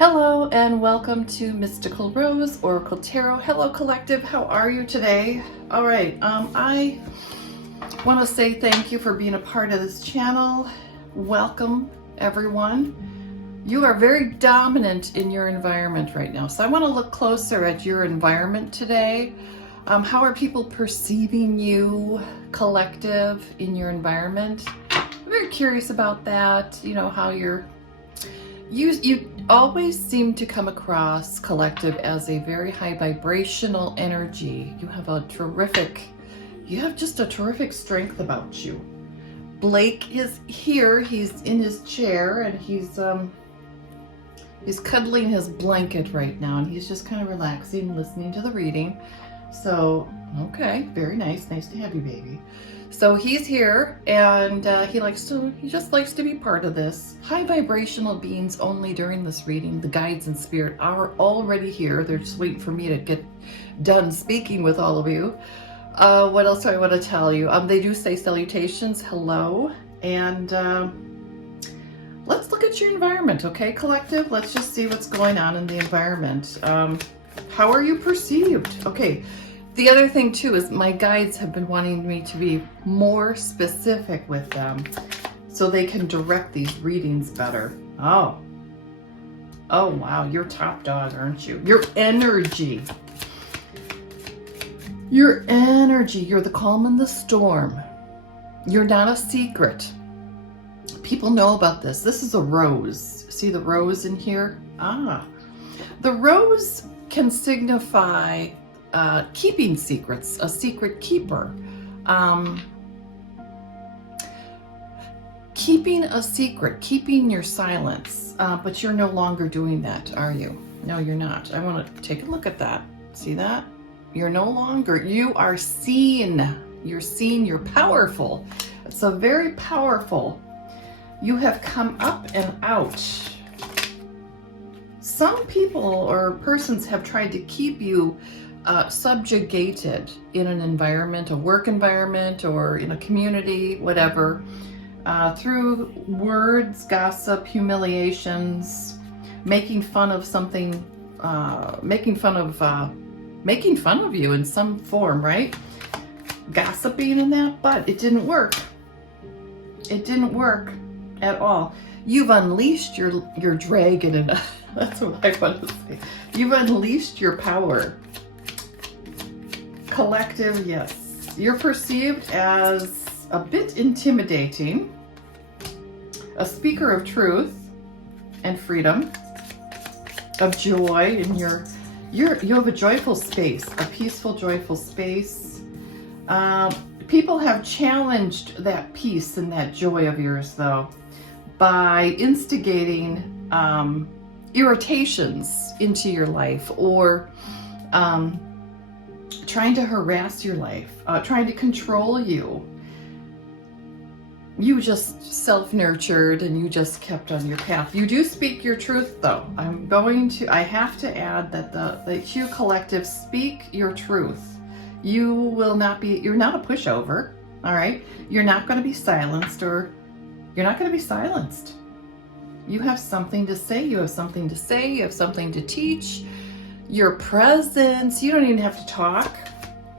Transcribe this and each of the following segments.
Hello and welcome to Mystical Rose Oracle Tarot. Hello collective, how are you today? All right, I want to say thank you for being a part of this channel. Welcome everyone. You are very dominant in your environment right now, so I want to look closer at your environment today. How are people perceiving you, collective, in your environment? I'm very curious about that. You know, how you're You always seem to come across, collective, as a very high vibrational energy. You have just a terrific strength about you. Blake is here. He's in his chair and he's cuddling his blanket right now, and he's just kind of relaxing, listening to the reading. So, okay, very nice. Nice to have you, baby. So he's here, and he just likes to be part of this. High vibrational beings only during this reading. The guides and spirit are already here. They're just waiting for me to get done speaking with all of you. What else do I want to tell you? They do say salutations, hello, and let's look at your environment, okay, collective? Let's just see what's going on in the environment. How are you perceived? Okay. The other thing too is my guides have been wanting me to be more specific with them so they can direct these readings better. Oh wow, you're top dog, aren't you? Your energy. You're the calm in the storm. You're not a secret. People know about this. This is a rose. See the rose in here? The rose can signify keeping secrets, a secret keeper. Keeping a secret, keeping your silence, but you're no longer doing that, are you? No, you're not. I want to take a look at that. See that? You're no longer, you are seen. You're seen, you're powerful. It's a very powerful. You have come up and out. Some people or persons have tried to keep you subjugated in an environment, a work environment, or in a community, whatever, through words, gossip, humiliations, making fun of something, making fun of you in some form, right? Gossiping and that, but it didn't work. It didn't work at all. You've unleashed your dragon, and that's what I want to say. You've unleashed your power. Collective, yes. You're perceived as a bit intimidating, a speaker of truth and freedom, of joy, and you have a joyful space, a peaceful, joyful space. People have challenged that peace and that joy of yours, though, by instigating irritations into your life, or trying to harass your life, trying to control you. You just self-nurtured and you just kept on your path. You do speak your truth, though. I have to add that the Hue Collective speak your truth. You're not a pushover, all right? You're not going to be silenced, or you're not going to be silenced. You have something to say, you have something to say, you have something to teach. Your presence, you don't even have to talk.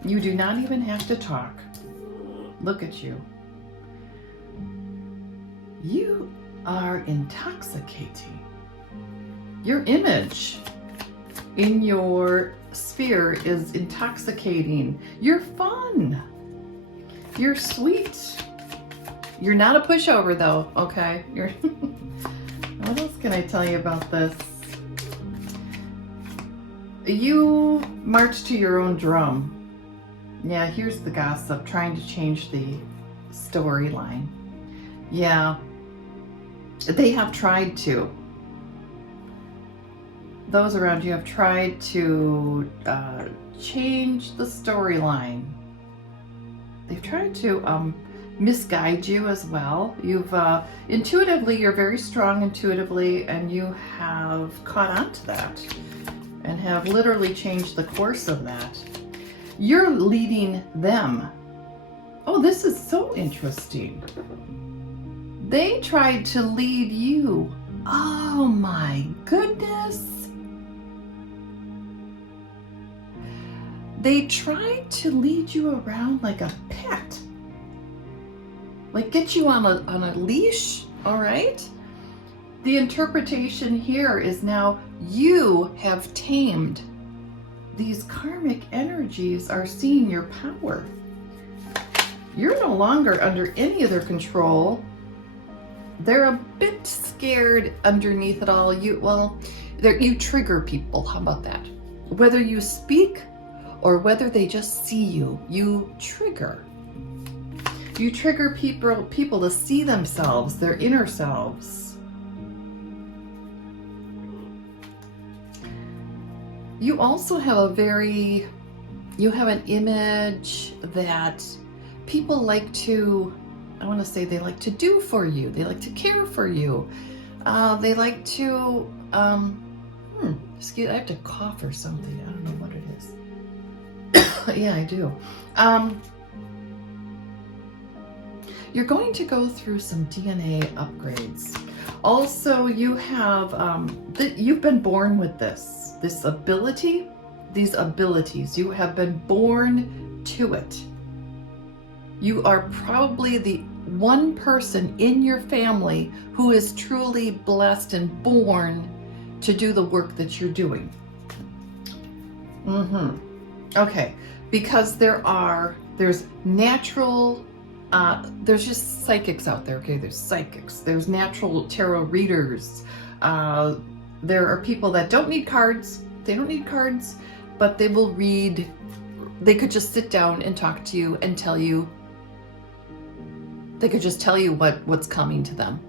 You do not even have to talk. Look at you. You are intoxicating. Your image in your sphere is intoxicating. You're fun. You're sweet. You're not a pushover, though, okay? What else can I tell you about this? You march to your own drum. Yeah, here's the gossip trying to change the storyline. Yeah, they have tried to. Those around you have tried to change the storyline. They've tried to misguide you as well. You've intuitively, you're very strong intuitively, and you have caught on to that and have literally changed the course of that. You're leading them. Oh, this is so interesting. They tried to lead you Oh my goodness. They try to lead you around like a pet. Like get you on a leash, all right? The interpretation here is now you have tamed. These karmic energies are seeing your power. You're no longer under any of their control. They're a bit scared underneath it all. You trigger people. How about that? Whether you speak or whether they just see you, you trigger. You trigger people to see themselves, their inner selves. You also have you have an image that people like to, I want to say they like to do for you. They like to care for you. They like to, excuse, I have to cough or something. I don't know what it is. Yeah, I do. You're going to go through some DNA upgrades. Also, you have, you've been born with this ability, these abilities. You have been born to it. You are probably the one person in your family who is truly blessed and born to do the work that you're doing. Okay, because there's natural, there's just psychics out there, okay? There's psychics, there's natural tarot readers. There are people that don't need cards. They don't need cards, but they will read. They could just sit down and talk to you and tell you. They could just tell you what's coming to them.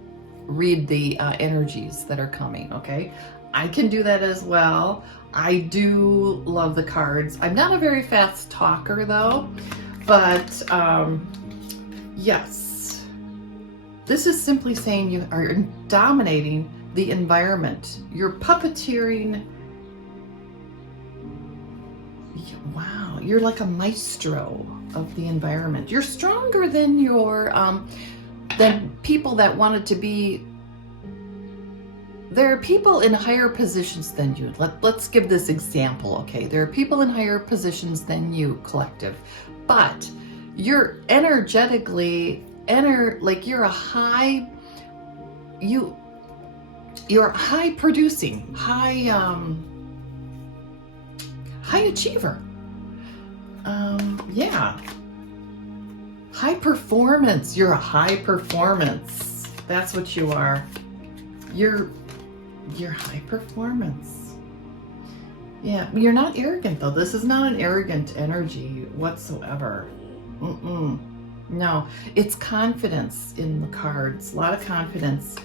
Read the energies that are coming, okay? I can do that as well. I do love the cards. I'm not a very fast talker though, but yes. This is simply saying you are dominating the environment. You're puppeteering. Wow, you're like a maestro of the environment. You're stronger than than people that wanted to be. There are people in higher positions than you. Let's give this example, okay? There are people in higher positions than you, collective, but you're energetically, like you're a high, you're high producing, high achiever. Yeah. High performance. You're a high performance. That's what you are. You're high performance. Yeah. You're not arrogant though. This is not an arrogant energy whatsoever. No. It's confidence in the cards. A lot of confidence.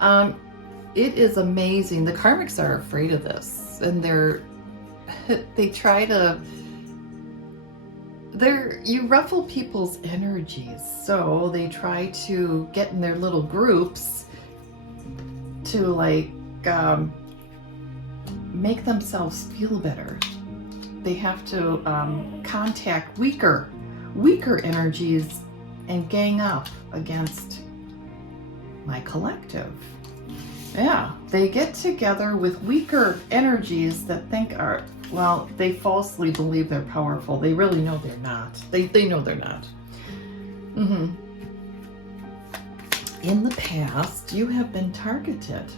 It is amazing. The karmics are afraid of this, and they try to. You ruffle people's energies, so they try to get in their little groups to make themselves feel better. They have to contact weaker energies and gang up against my collective. Yeah, they get together with weaker energies that they falsely believe they're powerful. They really know they're not. They know they're not. In the past, you have been targeted.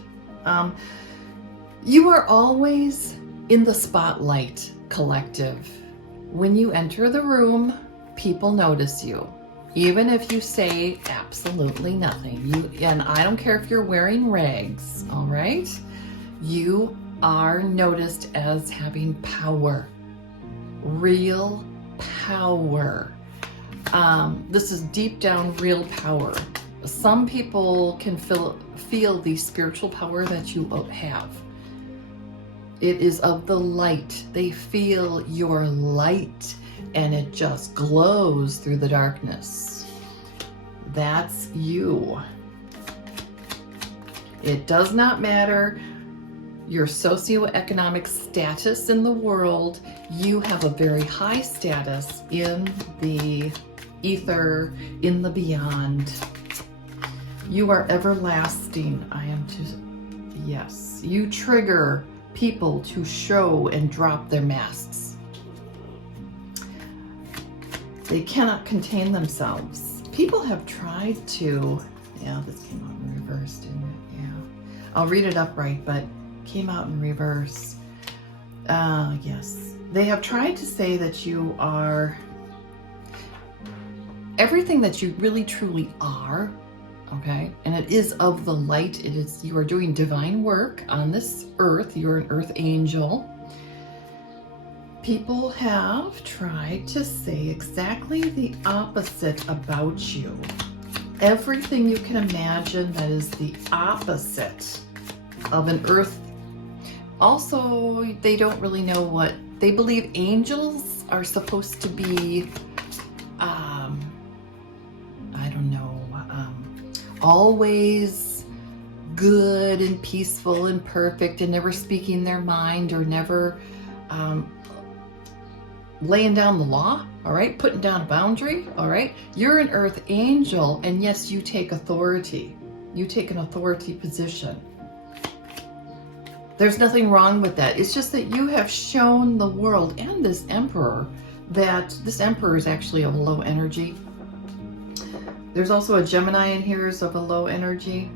You are always in the spotlight, collective. When you enter the room, people notice you. Even if you say absolutely nothing. And I don't care if you're wearing rags, all right? You are noticed as having power, real power. This is deep down real power. Some people can feel the spiritual power that you have. It is of the light. They feel your light, and it just glows through the darkness. That's you. It does not matter your socioeconomic status in the world. You have a very high status in the ether, in the beyond. You are everlasting. I am too. Yes, you trigger people to show and drop their masks. They cannot contain themselves. People have tried to, yeah, this came out in reverse, didn't it? Yeah. I'll read it upright, but came out in reverse. Yes. They have tried to say that you are everything that you really truly are, okay? And it is of the light. It is, you are doing divine work on this earth. You're an earth angel. People have tried to say exactly the opposite about you. Everything you can imagine that is the opposite of an earth. Also, they don't really know what they believe. Angels are supposed to be I don't know, always good and peaceful and perfect and never speaking their mind or never laying down the law, all right? Putting down a boundary, all right? You're an earth angel, and yes, you take authority. You take an authority position. There's nothing wrong with that. It's just that you have shown the world and this emperor that this emperor is actually of a low energy. There's also a Gemini in here is of a low energy,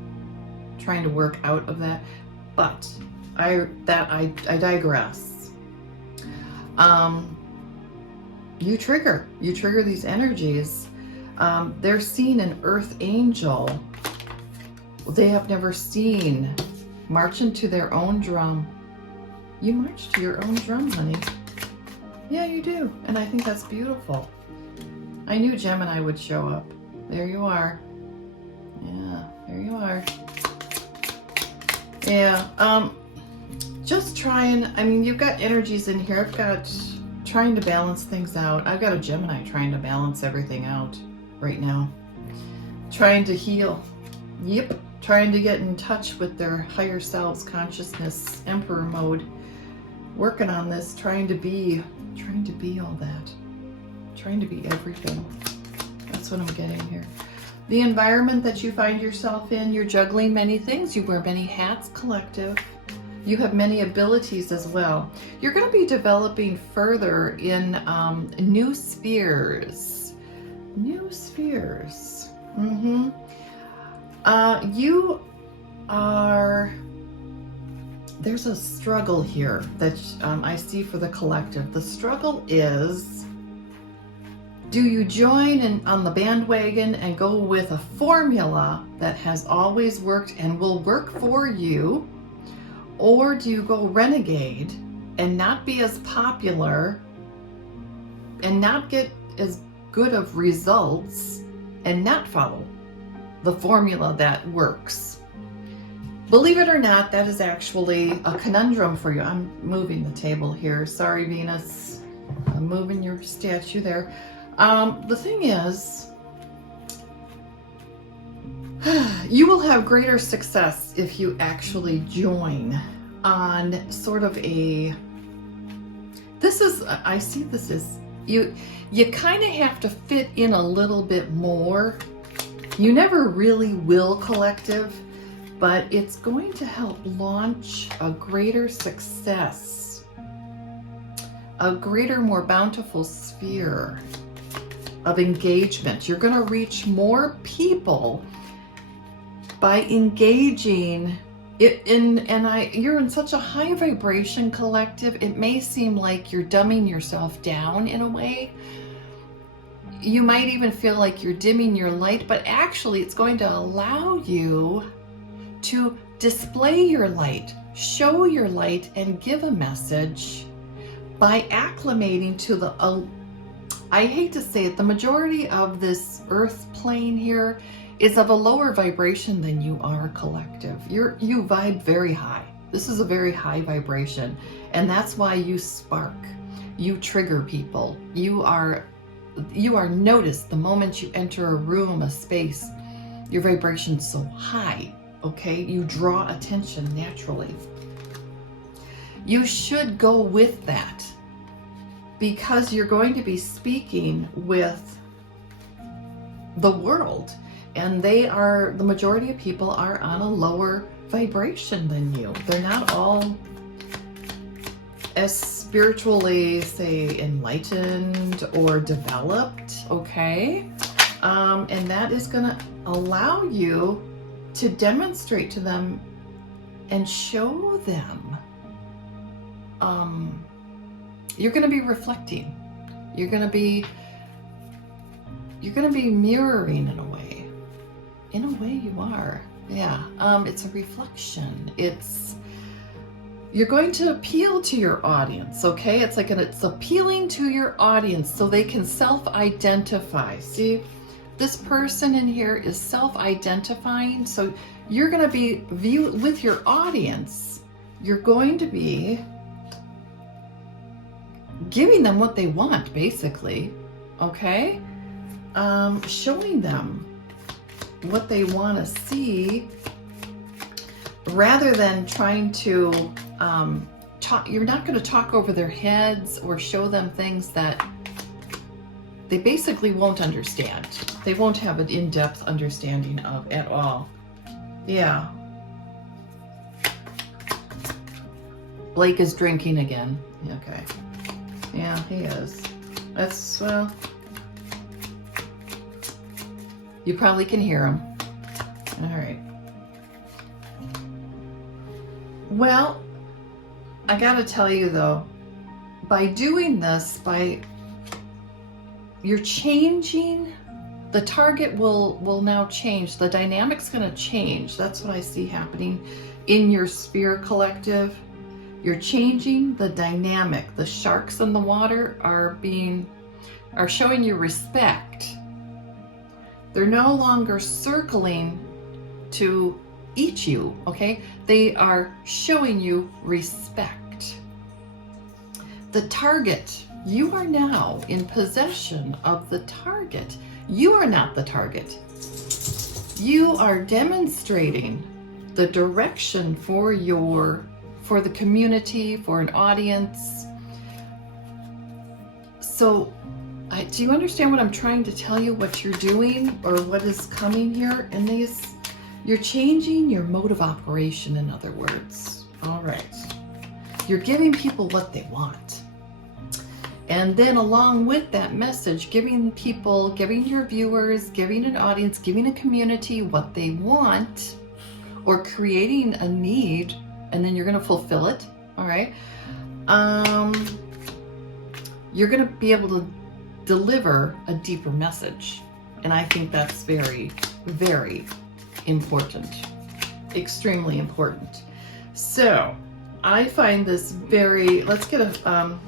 trying to work out of that. But I digress. You trigger these energies. They're seeing an earth angel they have never seen marching to their own drum. You march to your own drum, honey. Yeah, you do. And I think that's beautiful. I knew Gemini would show up. There you are. Yeah, there you are. Yeah, just trying, I mean, you've got energies in here. I've got trying to balance things out. I've got a Gemini trying to balance everything out right now. Trying to heal. Yep. Trying to get in touch with their higher selves, consciousness, emperor mode. Working on this, trying to be all that. Trying to be everything. That's what I'm getting here. The environment that you find yourself in, you're juggling many things. You wear many hats, collective. You have many abilities as well. You're going to be developing further in new spheres. New spheres. You are... There's a struggle here that I see for the collective. The struggle is, do you join in on the bandwagon and go with a formula that has always worked and will work for you? Or do you go renegade and not be as popular and not get as good of results and not follow the formula that works? Believe it or not, that is actually a conundrum for you. I'm moving the table here. Sorry, Venus. I'm moving your statue there. The thing is, you will have greater success if you actually join on sort of a, I see this as, you kind of have to fit in a little bit more. You never really will, collective, but it's going to help launch a greater success, a greater, more bountiful sphere of engagement. You're going to reach more people by engaging it you're in such a high vibration, collective. It may seem like you're dumbing yourself down in a way. You might even feel like you're dimming your light, but actually it's going to allow you to display your light, show your light, and give a message by acclimating to the, I hate to say it, the majority of this earth plane here is of a lower vibration than you are, collective. You vibe very high. This is a very high vibration, and that's why you spark. You trigger people. You are noticed the moment you enter a room, a space. Your vibration's so high, okay? You draw attention naturally. You should go with that because you're going to be speaking with the world. And the majority of people are on a lower vibration than you. They're not all as spiritually, say, enlightened or developed, okay? And that is going to allow you to demonstrate to them and show them. You're going to be reflecting. You're going to be mirroring in a way. In a way you are. Yeah. It's a reflection. You're going to appeal to your audience, okay? It's appealing to your audience so they can self-identify. See, this person in here is self-identifying, so you're going to be with your audience. You're going to be giving them what they want, basically, okay? Showing them what they want to see, rather than trying to you're not going to talk over their heads or show them things that they basically won't understand. They won't have an in-depth understanding of at all. Yeah. Blake is drinking again. Okay. Yeah, he is. That's, well, you probably can hear him. All right. Well, I gotta tell you though, by doing this, you're changing, the target will now change. The dynamic's gonna change. That's what I see happening in your Sphere Collective. You're changing the dynamic. The sharks in the water are showing you respect. They're no longer circling to eat you, okay? They are showing you respect. The target, you are now in possession of the target. You are not the target. You are demonstrating the direction for the community, for an audience. So, do you understand what I'm trying to tell you, what you're doing or what is coming here in these? You're changing your mode of operation, in other words. All right. You're giving people what they want. And then along with that message, giving your viewers, giving an audience, giving a community what they want, or creating a need, and then you're going to fulfill it. All right. You're going to be able to deliver a deeper message. And I think that's very, very important, extremely important. So I find this let's get a,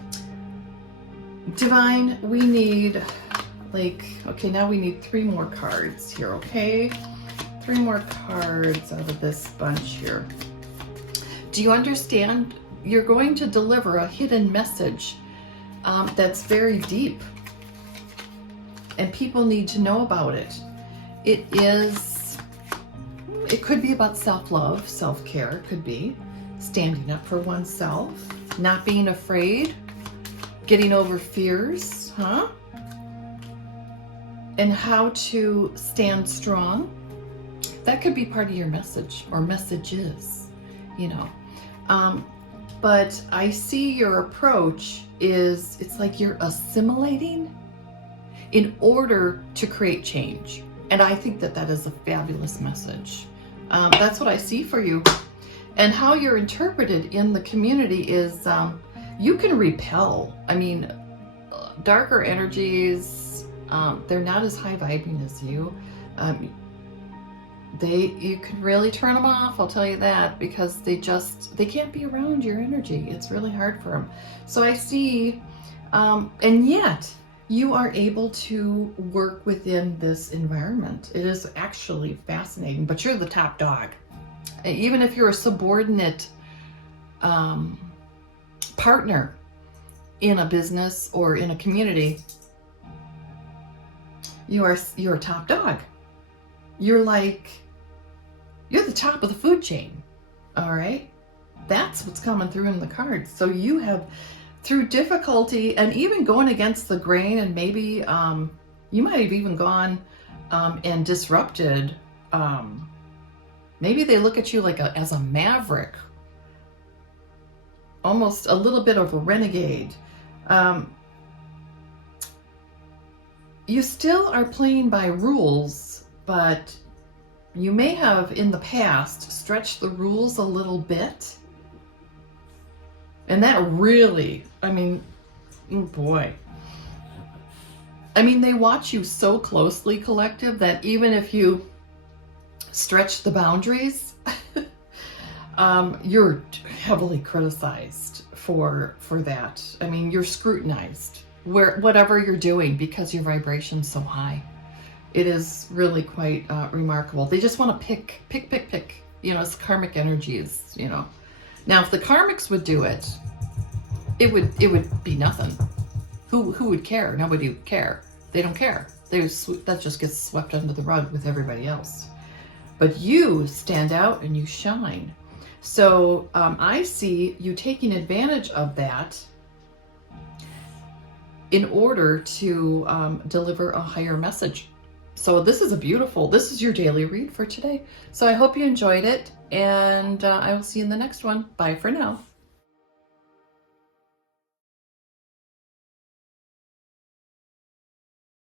Divine, we need okay, now we need 3 more cards here, okay? 3 more cards out of this bunch here. Do you understand? You're going to deliver a hidden message that's very deep, and people need to know about it. It could be about self-love, self-care. It could be standing up for oneself, not being afraid, getting over fears, and how to stand strong. That could be part of your message or messages, but I see your approach it's like you're assimilating in order to create change. And I think that is a fabulous message. That's what I see for you. And how you're interpreted in the community is you can repel. I mean, darker energies, they're not as high vibing as you. You can really turn them off, I'll tell you that, because they can't be around your energy. It's really hard for them. So I see, and yet you are able to work within this environment. It is actually fascinating, but you're the top dog. Even if you're a subordinate partner in a business or in a community, you're a top dog. You're the top of the food chain. All right. That's what's coming through in the cards. So you have, through difficulty and even going against the grain, and maybe you might have even gone and disrupted, maybe they look at you like as a maverick, almost a little bit of a renegade. You still are playing by rules, but you may have in the past stretched the rules a little bit. And that really, I mean, oh boy. I mean, they watch you so closely, collective, that even if you stretch the boundaries, you're heavily criticized for that. I mean, you're scrutinized whatever you're doing because your vibration's so high. It is really quite remarkable. They just want to pick. You know, it's karmic energies. You know, now if the karmics would do it, it would be nothing. Who would care? Nobody would care. They don't care. That just gets swept under the rug with everybody else. But you stand out and you shine. So I see you taking advantage of that in order to deliver a higher message. So this is your daily read for today. So I hope you enjoyed it, and I will see you in the next one. Bye for now.